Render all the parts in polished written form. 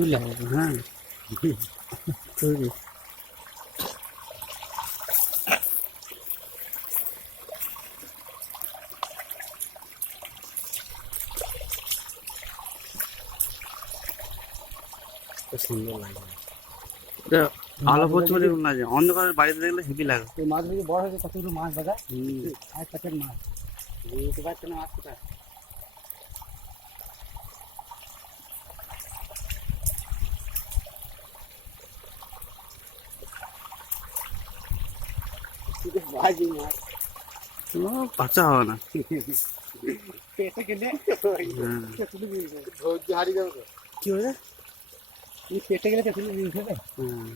তুলে হ্যাঁ তৈরি। সুন্দর লাগে। আলো পড়ছে বলে না যে অন্ধকারের বাড়িতে দেখলে হেভি লাগে। এই মাছগুলো বড় হয়েছে কতগুলো মাছ দাদা, আর প্যাকেট মাছ বুঝতে পারছো না মাছ কোথায়। বাজি মাছ বাচ্চা হবে না। পেটে গেলে হ্যাঁ হারিয়ে যাবে তো। কি হয়েছে? পেটে গেলে তেঁতুলি জিনিস হবে। হ্যাঁ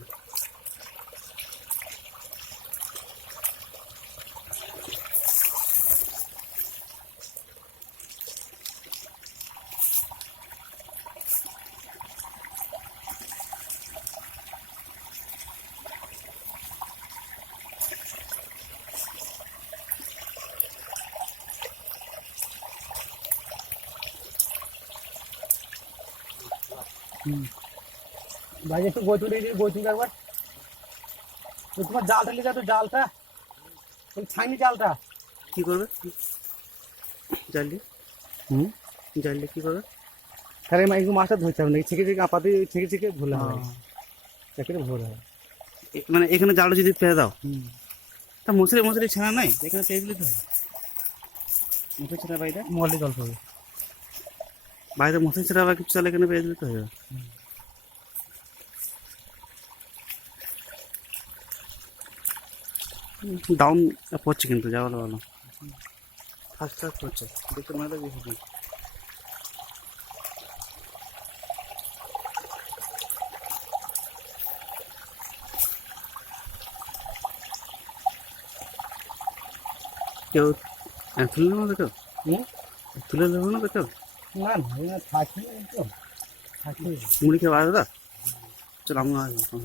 ভাই একটু গোচুড়ে দিয়ে গোচুড়ে একবার তোমার জালটা নিয়ে যাও তো, জালটা ওই ছাইনি জালটা কি করবে জাল দিয়ে? জাল দিয়ে কি করবে? তাহলে এই মাছটা ধরতে হবে না, ছেঁকে ছেঁকে আপাতত ছেঁকে ছেঁকে ভোলা হয়, এখানে ভোর হয়। মানে এখানে জালটা যদি পেয়ে দাও তা মশারি মশারি ছেঁড়া নাই, এখানে পেয়ে দিলে তো হয়। মশারি ছেঁড়া বাইরে মলে জল পড়বে। বাইরে মশারি ছেঁড়া বা কিছু চালে এখানে পেয়ে দিলে তো হয়। ডাউন পড়ছে কিন্তু যা বলো ভালো, ফার্স্ট ফার্স্ট পড়ছে দেখতে মনে বেশি। কেউ তুলে নেবো তো, কেউ তুলে নেবো না তো কেউ? না না থাকি তো, থাকি মুড়ি খেয়ে বাড়া দাদা, চলো আমরা আসবো।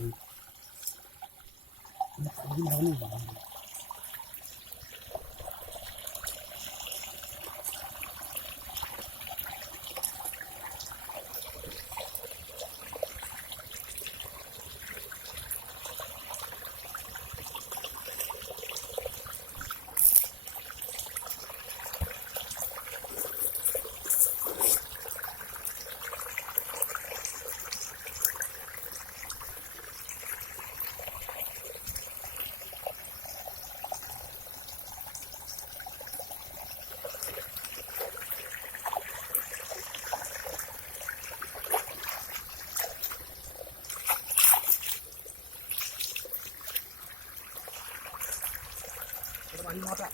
নটা